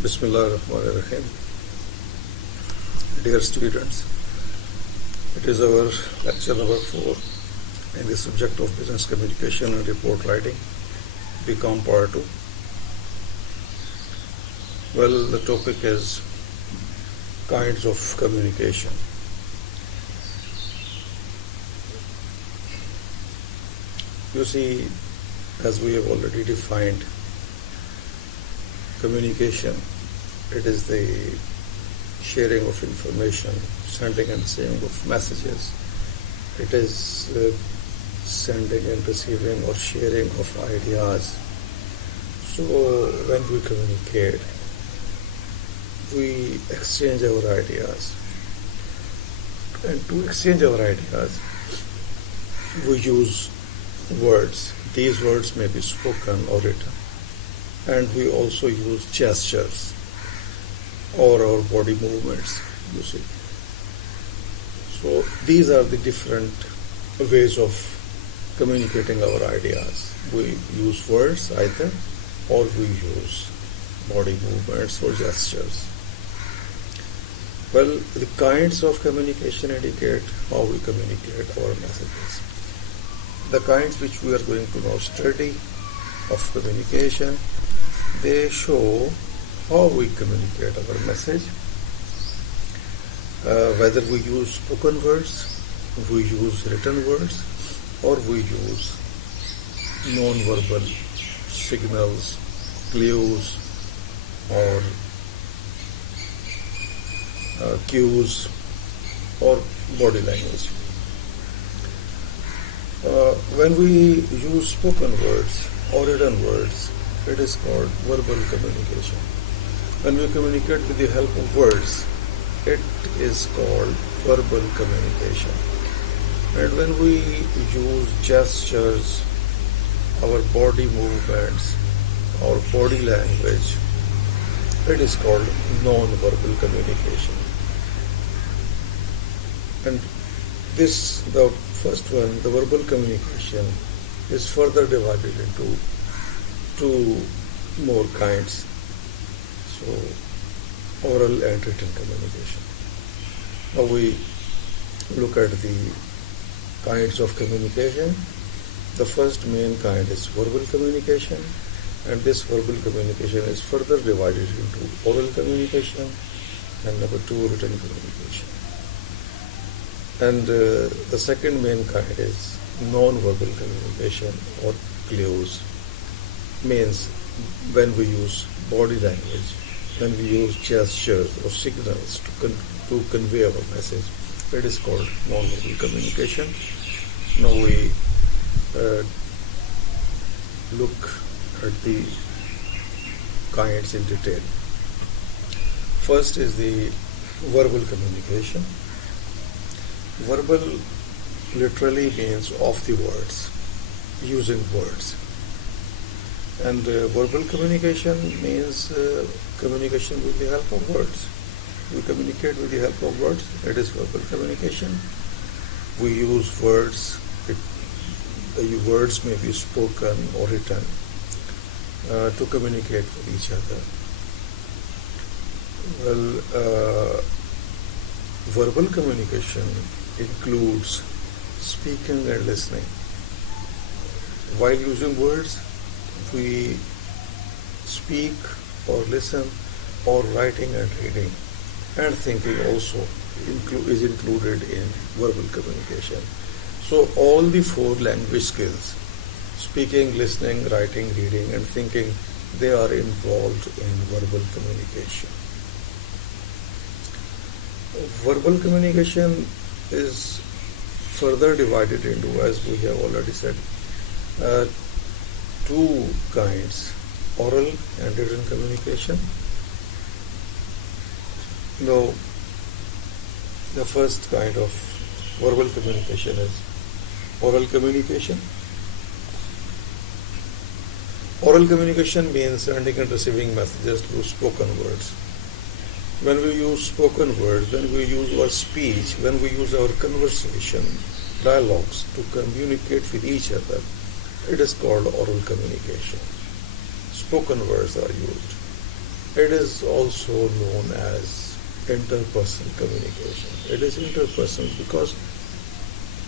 Bismillahirrahmanirrahim. Dear students, it is our lecture number 4 in the subject of business communication and report writing, BCom Part 2. Well, the topic is kinds of communication. You see, as we have already defined, communication, it is the sharing of information, sending and receiving of messages. It is sending and receiving or sharing of ideas. So when we communicate, we exchange our ideas. And to exchange our ideas, we use words. These words may be spoken or written. And we also use gestures or our body movements, you see. So these are the different ways of communicating our ideas. We use words either, or we use body movements or gestures. Well, the kinds of communication indicate how we communicate our messages. The kinds which we are going to now study of communication, they show how we communicate our message, whether we use spoken words, we use written words, or we use non-verbal signals, clues, or cues, or body language. When we use spoken words or written words, it is called verbal communication. When we communicate with the help of words, it is called verbal communication. And when we use gestures, our body movements, our body language, it is called non-verbal communication. And this, the first one, the verbal communication, is further divided into two more kinds. So, oral and written communication. Now we look at the kinds of communication. The first main kind is verbal communication, and this verbal communication is further divided into oral communication and number 2, written communication. And the second main kind is non-verbal communication or clues. Means when we use body language, when we use gestures or signals to convey our message, it is called non-verbal communication. Now we look at the kinds in detail. First is the verbal communication. Verbal literally means of the words, using words. And verbal communication means communication with the help of words. We communicate with the help of words. It is verbal communication. We use words. The words may be spoken or written to communicate with each other. Well, verbal communication includes speaking and listening. While using words, we speak or listen, or writing and reading, and thinking also is included in verbal communication. So all the 4 language skills, speaking, listening, writing, reading, and thinking, they are involved in verbal communication. Verbal communication is further divided into, as we have already said, 2 kinds, oral and written communication. Now, the first kind of verbal communication is oral communication. Oral communication means sending and receiving messages through spoken words. When we use spoken words, when we use our speech, when we use our conversation, dialogues to communicate with each other, it is called oral communication. Spoken words are used. It is also known as interpersonal communication. It is interpersonal because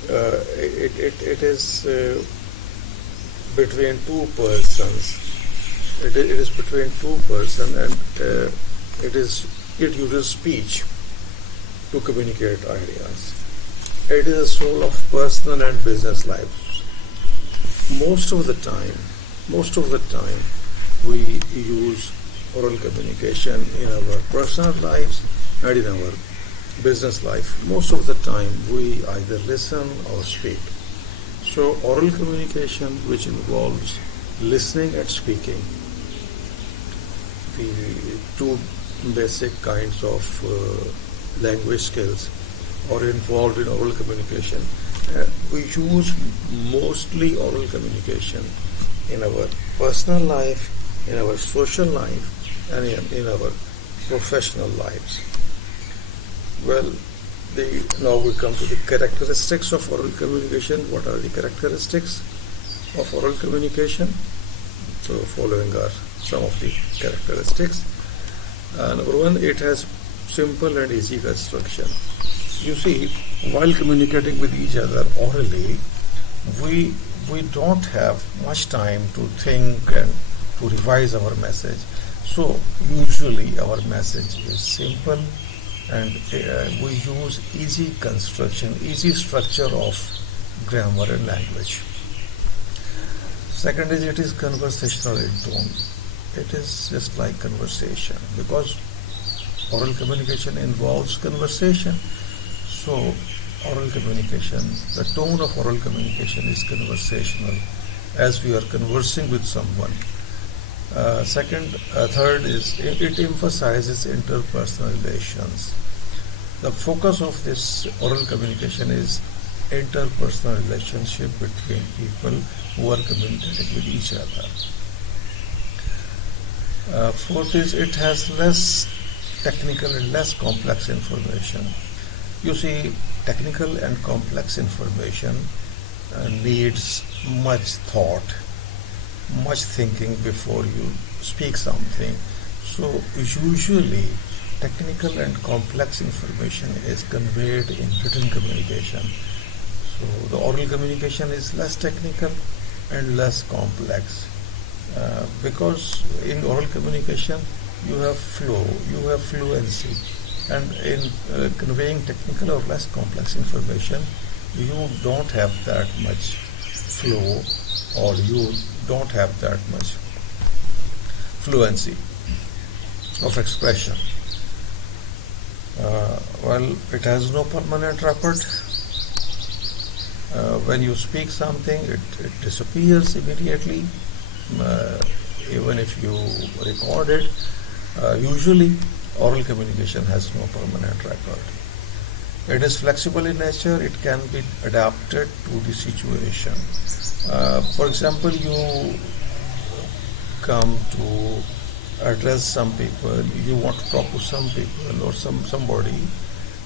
it is between two persons. It is between two persons, and it uses speech to communicate ideas. It is a soul of personal and business lives. Most of the time, we use oral communication in our personal lives and in our business life. Most of the time, we either listen or speak. So, oral communication, which involves listening and speaking, the two basic kinds of language skills are involved in oral communication. We use mostly oral communication in our personal life, in our social life, and in our professional lives. Well, now we come to the characteristics of oral communication. What are the characteristics of oral communication? So following are some of the characteristics. Number one, it has simple and easy construction. You see, while communicating with each other orally, we don't have much time to think and to revise our message. So usually our message is simple, and we use easy construction, easy structure of grammar and language. Second is, it is conversational in tone. It is just like conversation, because oral communication involves conversation. So oral communication, the tone of oral communication is conversational, as we are conversing with someone. Third is, it emphasizes interpersonal relations. The focus of this oral communication is interpersonal relationship between people who are communicating with each other. Fourth is, it has less technical and less complex information. You see, technical and complex information needs much thought, much thinking before you speak something. So usually technical and complex information is conveyed in written communication. So the oral communication is less technical and less complex, because in oral communication you have flow, you have fluency, and in conveying technical or less complex information, you don't have that much flow, or you don't have that much fluency of expression. Well, it has no permanent record. When you speak something, it disappears immediately, even if you record it. Usually, oral communication has no permanent record. It is flexible in nature. It can be adapted to the situation. For example, you come to address some people, you want to talk to some people or somebody,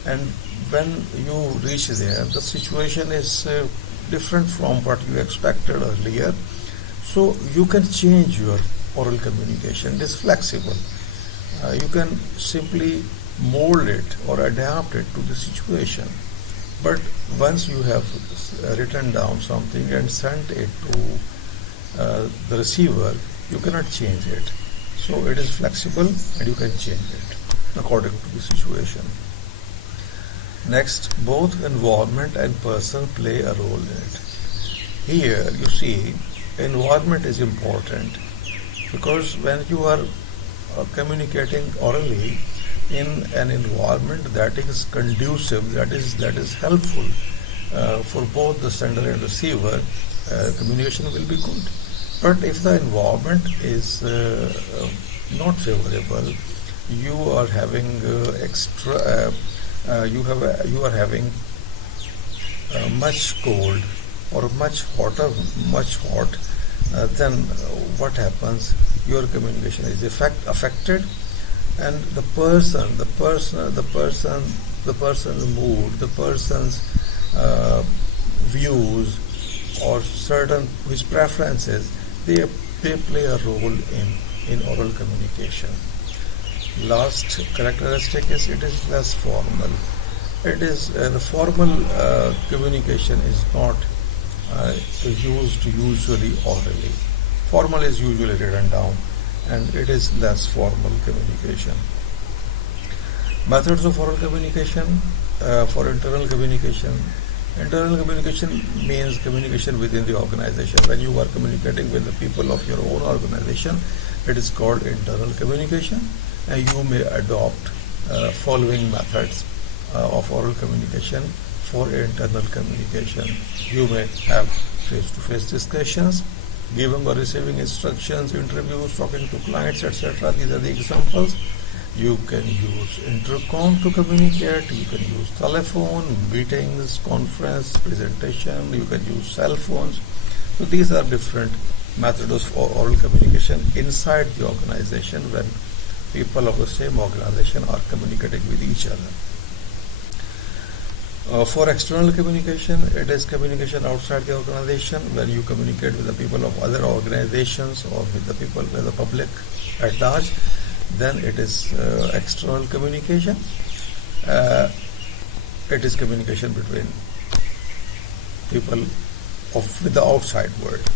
and when you reach there, the situation is different from what you expected earlier. So you can change your oral communication. It is flexible. You can simply mold it or adapt it to the situation. But once you have written down something and sent it to the receiver, you cannot change it. So it is flexible and you can change it according to the situation. Next, both environment and person play a role in it. Here you see, environment is important, because when you are communicating orally in an environment that is conducive, that is helpful for both the sender and receiver, communication will be good. But if the environment is not favorable, you are having you are having much cold or much hot, then what happens? Your communication is affected, and the person's mood, the person's views, or certain his preferences, they play a role in oral communication. last characteristic is it is less formal. It is the formal communication is not used usually orally. Formal is usually written down, and it is less formal communication. Methods of oral communication. For internal communication. Internal communication means communication within the organization. When you are communicating with the people of your own organization, it is called internal communication, and you may adopt following methods of oral communication for internal communication. You may have face-to-face discussions, giving or receiving instructions, interviews, talking to clients, etc. These are the examples. You can use intercom to communicate, you can use telephone, meetings, conference, presentation, you can use cell phones. So these are different methods of oral communication inside the organization when people of the same organization are communicating with each other. For external communication, it is communication outside the organization when you communicate with the people of other organizations or with the people, with the public at large. Then it is external communication. It is communication between people with the outside world.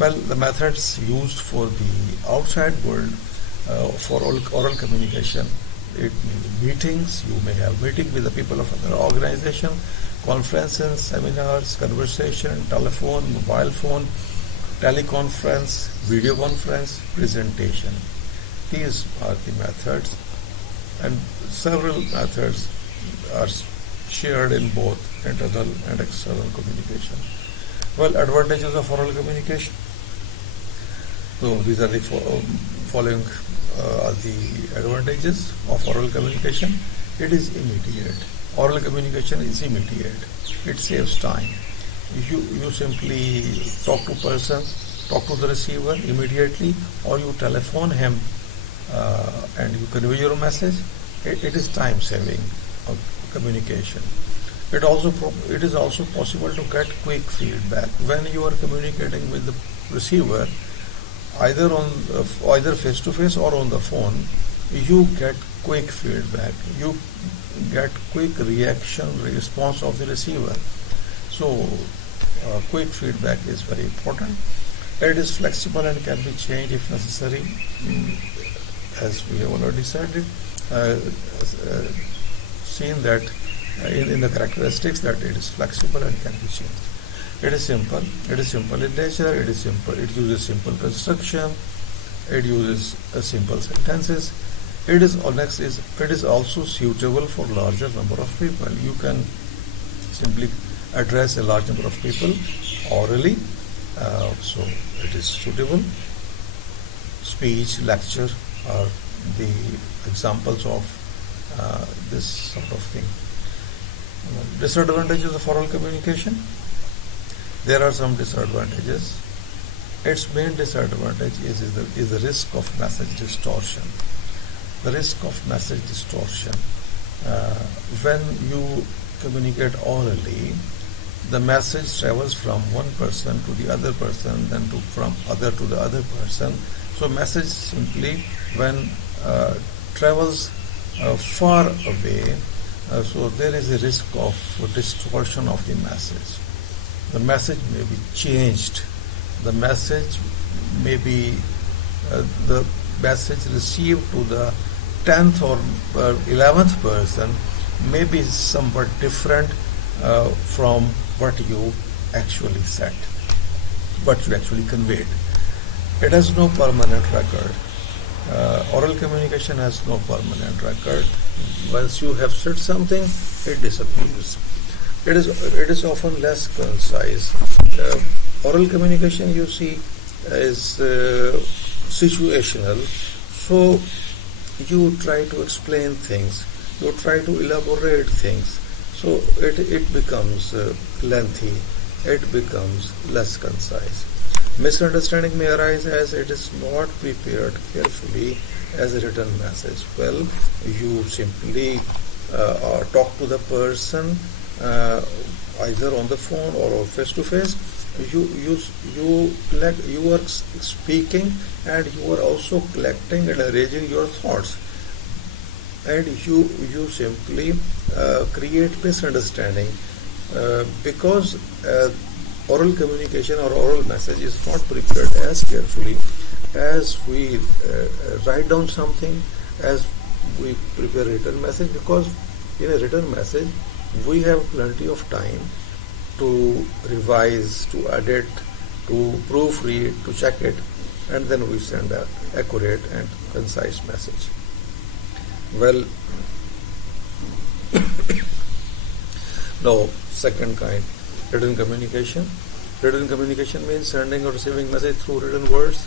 Well, the methods used for the outside world for oral communication, it means meetings. You may have meeting with the people of another organization, conferences, seminars, conversation, telephone, mobile phone, teleconference, video conference, presentation. These are the methods, and several methods are shared in both internal and external communication. Well, advantages of oral communication. So these are the following the advantages of oral communication. It is immediate. Oral communication is immediate. It saves time. You simply talk to person, talk to the receiver immediately, or you telephone him and you convey your message. It is time saving communication. It is also possible to get quick feedback when you are communicating with the receiver, either face to face or on the phone. You get quick feedback. You get quick response of the receiver. So quick feedback is very important. It is flexible and can be changed if necessary. As we have already said, seen that in the characteristics that it is flexible and can be changed. It is simple. It is simple in nature. It is simple. It uses simple construction. It uses simple sentences. It is also suitable for larger number of people. You can simply address a large number of people orally. So it is suitable. Speech, lecture are the examples of this sort of thing. Disadvantages of oral communication. There are some disadvantages. Its main disadvantage is the risk of message distortion. The risk of message distortion. When you communicate orally, the message travels from one person to the other person, then from other to the other person. So message simply when travels far away, so there is a risk of distortion of the message. The message may be changed. The message may be the message received to the 10th or 11th person may be somewhat different from what you actually said, what you actually conveyed. It has no permanent record. Oral communication has no permanent record. Once you have said something, it disappears. It is often less concise. Oral communication, you see, is situational. So you try to explain things. You try to elaborate things. So it becomes lengthy. It becomes less concise. Misunderstanding may arise as it is not prepared carefully as a written message. Well, you simply talk to the person either on the phone or face to face. You are speaking and you are also collecting and arranging your thoughts. and you simply create misunderstanding because oral communication or oral message is not prepared as carefully as we write down something, as we prepare written message, because in a written message we have plenty of time to revise, to edit, to proofread, to check it, and then we send an accurate and concise message. Well, now second kind, written communication. Written communication means sending or receiving message through written words.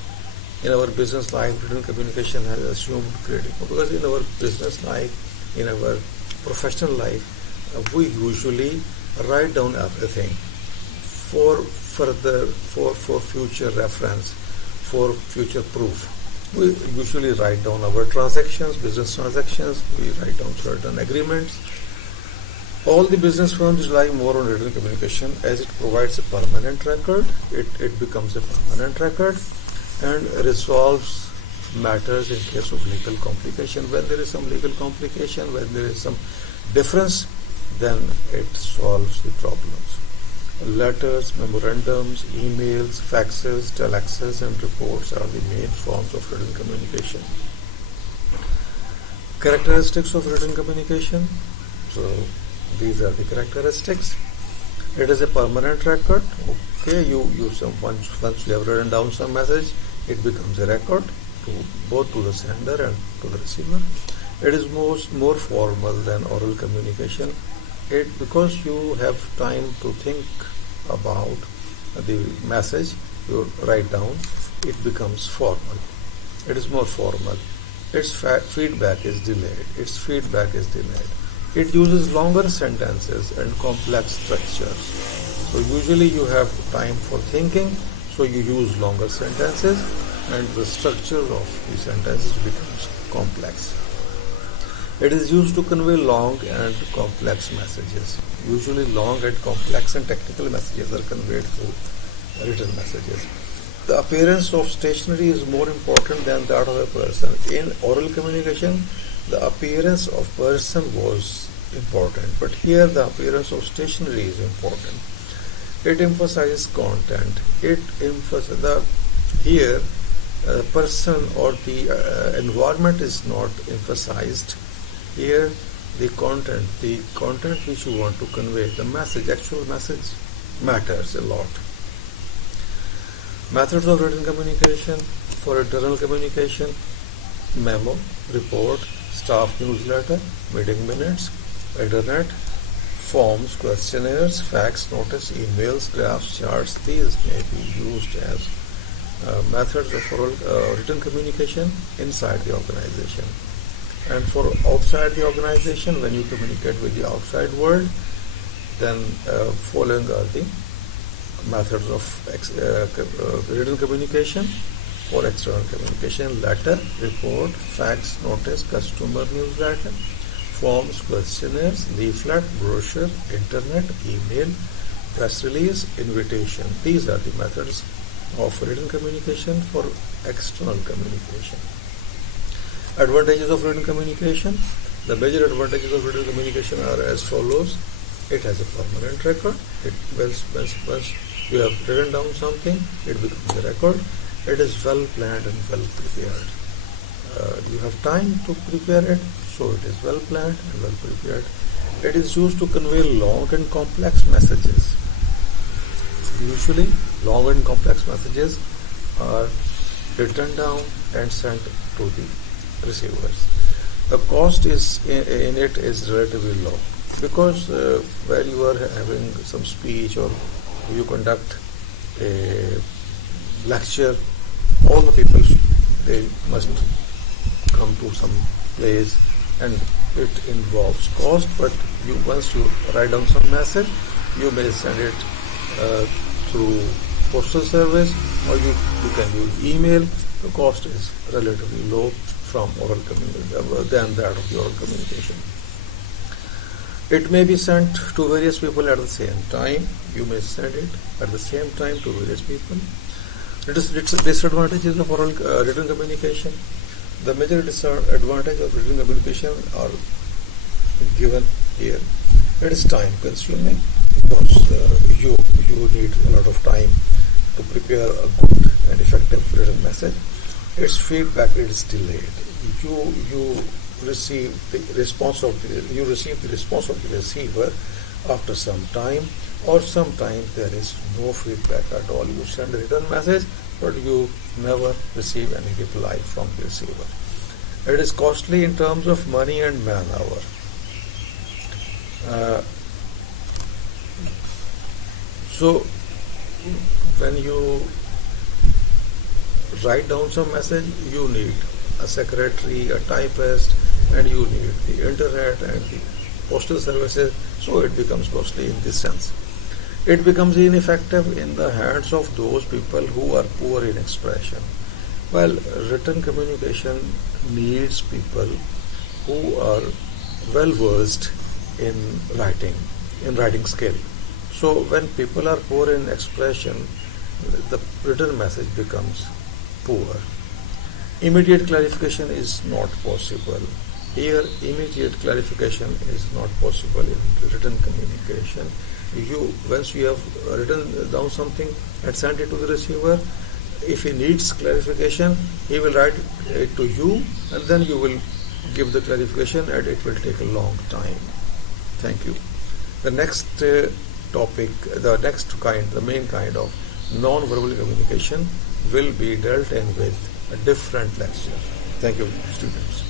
In our business life, written communication has assumed critical, because in our business life, in our professional life, we usually write down everything for future reference, for future proof. We usually write down our transactions, business transactions. We write down certain agreements. All the business firms rely more on written communication as it provides a permanent record. It becomes a permanent record and resolves matters in case of legal complication. When there is some legal complication, when there is some difference, then it solves the problems. Letters, memorandums, emails, faxes, telexes, and reports are the main forms of written communication. Characteristics of written communication. So these are the characteristics. It is a permanent record. Okay, once you have written down some message, it becomes a record both to the sender and to the receiver. It is more formal than oral communication. Because you have time to think about the message you write down, it becomes formal. It is more formal. Its feedback is delayed. It uses longer sentences and complex structures. So usually you have time for thinking, so you use longer sentences, and the structure of the sentences becomes complex. It is used to convey long and complex messages. Usually long and complex and technical messages are conveyed through written messages. The appearance of stationery is more important than that of a person. In oral communication, the appearance of person was important, but here the appearance of stationery is important. It emphasizes content. Here the person or the environment is not emphasized. Here the content which you want to convey, the message, actual message matters a lot. Methods of written communication. For internal communication: memo, report, staff newsletter, meeting minutes, internet, forms, questionnaires, fax, notice, emails, graphs, charts. These may be used as methods of written communication inside the organization. And for outside the organization, when you communicate with the outside world, then following are the methods of written communication. For external communication: letter, report, fax, notice, customer newsletter, forms, questionnaires, leaflet, brochure, internet, email, press release, invitation. These are the methods of written communication for external communication. Advantages of written communication. The major advantages of written communication are as follows. It has a permanent record. Once you have written down something, it becomes a record. It is well planned and well prepared. You have time to prepare it, so it is well planned and well prepared. It is used to convey long and complex messages. Usually, long and complex messages are written down and sent to the receivers. The cost in it is relatively low, because when you are having some speech or you conduct a lecture, all the people, they must come to some place, and it involves cost. But once you write down some message, you may send it through postal service, or you can use email. The cost is relatively low from oral communication than that of the oral communication. It may be sent to various people at the same time. You may send it at the same time to various people. It is disadvantages of oral written communication. The major disadvantage of written communication are given here. It is time consuming because you need a lot of time to prepare a good and effective written message. Its feedback is delayed. You receive the response of the receiver after some time, or sometimes there is no feedback at all. You send a written message, but you never receive any reply from the receiver. It is costly in terms of money and man-hour. So when you write down some message, you need a secretary, a typist, and you need the internet and the postal services, so it becomes costly in this sense. It becomes ineffective in the hands of those people who are poor in expression. Well, written communication needs people who are well versed in writing skill. So when people are poor in expression, the written message becomes poor. Immediate clarification is not possible. Here, immediate clarification is not possible in written communication. Once you have written down something and sent it to the receiver, if he needs clarification, he will write it to you, and then you will give the clarification, and it will take a long time. Thank you. The next topic, the main kind of non-verbal communication will be dealt in with a different lecture. Thank you, students.